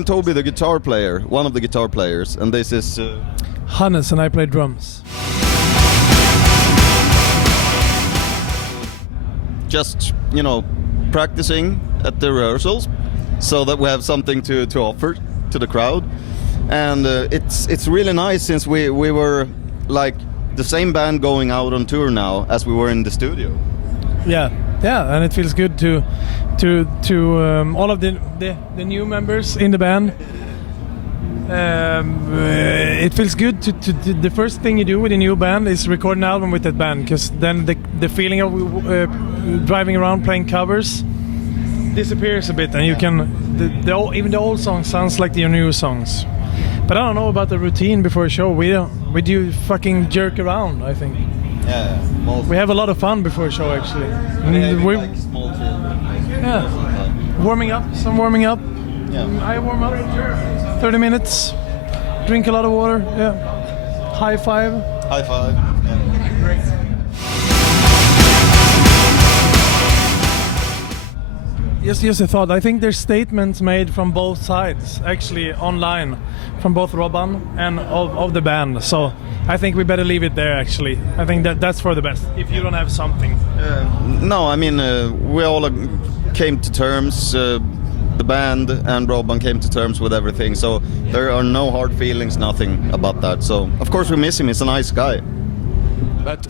I'm Toby, the guitar player, one of the guitar players, and this is Hannes, and I play drums. Just, you know, practicing at the rehearsals so that we have something to offer to the crowd. And it's really nice since we were like the same band going out on tour now as we were in the studio. Yeah, and it feels good to all of the new members in the band. It feels good to the first thing you do with a new band is record an album with that band, because then the feeling of driving around playing covers disappears a bit, and you can even the old songs sounds like the new songs. But I don't know about the routine before a show. We do fucking jerk around, I think. Yeah, we have a lot of fun before a show, actually. We like small children. Yeah, warming up. Yeah, I warm up 30 minutes, drink a lot of water. Yeah, high five. Yeah. Great. Just a thought. I think there's statements made from both sides, actually online, from both Robban and of the band. So I think we better leave it there. Actually, I think that's for the best. If you don't have something. No, I mean we all came to terms. The band and Robban came to terms with everything. So there are no hard feelings, nothing about that. So of course we miss him. He's a nice guy. But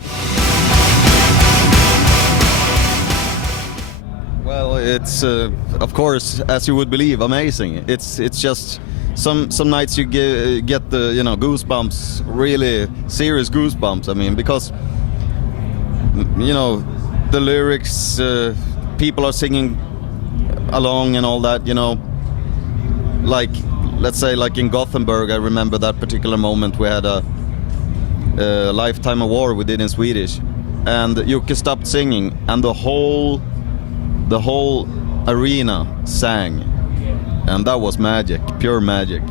well, it's of course, as you would believe, amazing. It's just some nights you get the goosebumps, really serious goosebumps. I mean, because the lyrics, people are singing along and all that. Like let's say like in Gothenburg, I remember that particular moment we had a Lifetime Award we did in Swedish, and Jocke stopped singing, and the whole arena sang, and that was magic, pure magic.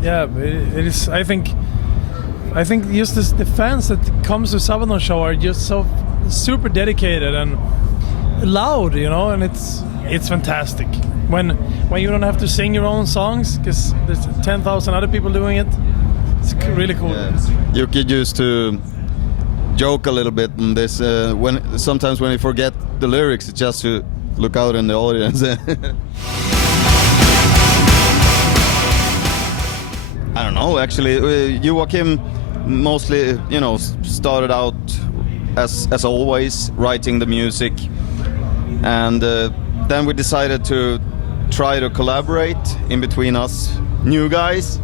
Yeah, it is. I think just the fans that comes to Sabaton show are just so super dedicated and loud, and it's fantastic when you don't have to sing your own songs because there's 10,000 other people doing it. It's really cool. Yeah. Jocke used to joke a little bit on this sometimes when you forget the lyrics, it's just to look out in the audience. I don't know, actually. Joachim mostly, started out as always writing the music, and then we decided to try to collaborate in between us new guys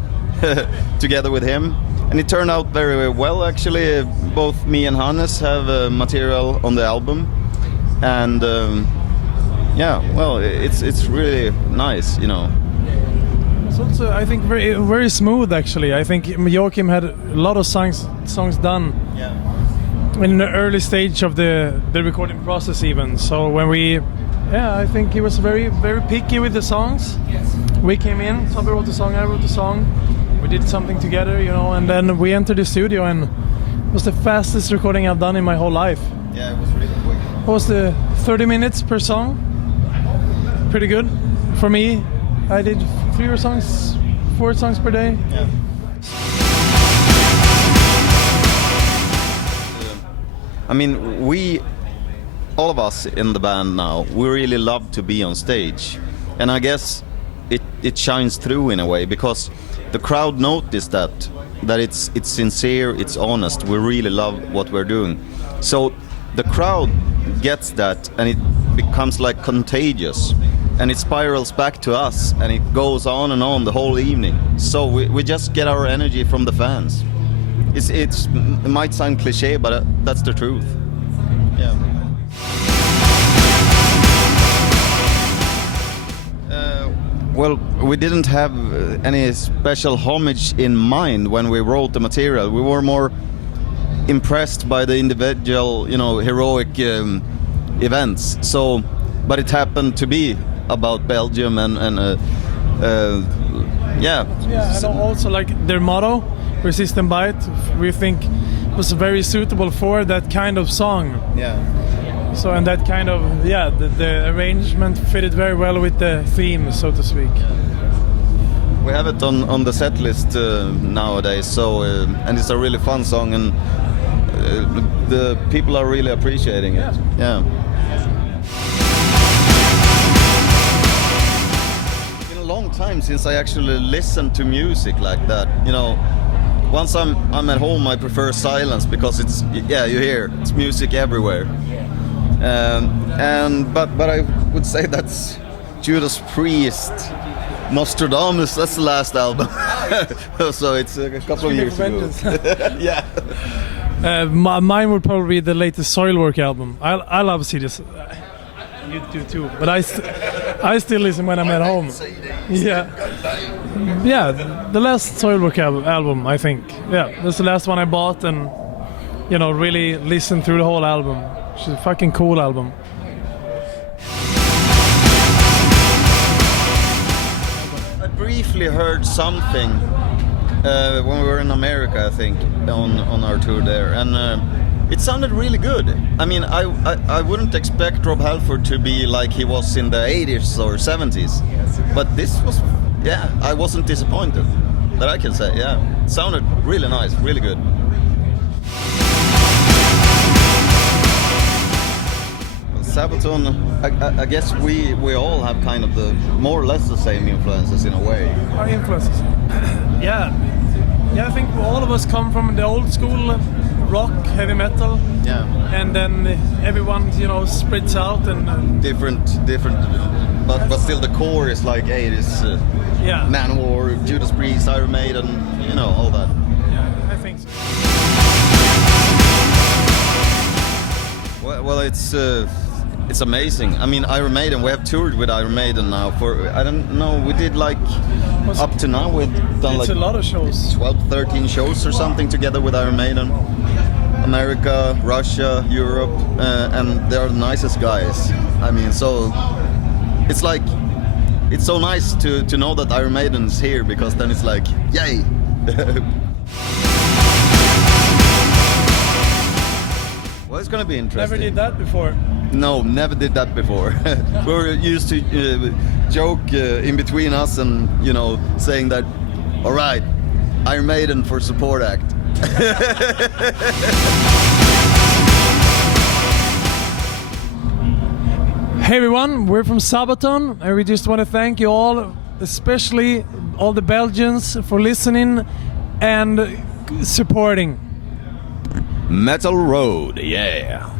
together with him, and it turned out very well, actually. Both me and Hannes have material on the album, and it's really nice, It's also, I think, very very smooth, actually. I think Joachim had a lot of songs done in the early stage of the recording process even. So when I think he was very, very picky with the songs. Yes. We came in, Toby wrote the song, I wrote the song. We did something together, and then we entered the studio, and it was the fastest recording I've done in my whole life. Yeah, it was really quick. It was the 30 minutes per song. Pretty good. For me, I did 4 songs per day. Yeah. I mean, all of us in the band now, we really love to be on stage, and I guess it shines through in a way, because the crowd noticed that it's sincere, it's honest. We really love what we're doing, so the crowd gets that, and it becomes like contagious, and it spirals back to us, and it goes on and on the whole evening. So we just get our energy from the fans. It might sound cliche, but that's the truth. Yeah. Well, we didn't have any special homage in mind when we wrote the material. We were more impressed by the individual, heroic events. So, but it happened to be about Belgium and Yeah, and also like their motto, "Resist and Bite," we think was very suitable for that kind of song. Yeah. So, and that kind of, the arrangement fitted very well with the theme, so to speak. We have it on the set list nowadays, so and it's a really fun song, and the people are really appreciating it. Yeah. It's been a long time since I actually listened to music like that. You know, once I'm at home, I prefer silence because it's you hear it's music everywhere. But I would say that's Judas Priest. Nostradamus, that's the last album. So it's a couple of years ago. Yeah. Mine would probably be the latest Soilwork album. I love CDs. You do too, but I still listen when I'm at home. Yeah, the last Soilwork album, I think. Yeah, that's the last one I bought, and really listened through the whole album. It's a fucking cool album. I briefly heard something when we were in America, I think, on our tour there, and it sounded really good. I mean, I wouldn't expect Rob Halford to be like he was in the 80s or 70s, but this was, I wasn't disappointed, that I can say. Yeah, it sounded really nice, really good. Sabaton, I guess we all have kind of the more or less the same influences in a way. Our influences, yeah. I think all of us come from the old school rock, heavy metal. Yeah. And then everyone, spreads out and different, but still the core is like 80s. Manowar, Judas Priest, Iron Maiden, all that. Yeah, I think so. Well, it's amazing. I mean, Iron Maiden, we have toured with Iron Maiden now for, I don't know, we did like, up to now we've done like a lot of shows. 12, 13 shows or something together with Iron Maiden. America, Russia, Europe, and they're the nicest guys. I mean, so it's like, it's so nice to know that Iron Maiden's here, because then it's like, yay! Well, it's gonna be interesting. Never did that before. No, never did that before. We were used to joke in between us and, saying that, all right, Iron Maiden for support act. Hey everyone, we're from Sabaton, and we just want to thank you all, especially all the Belgians, for listening and supporting. Metal Road, yeah.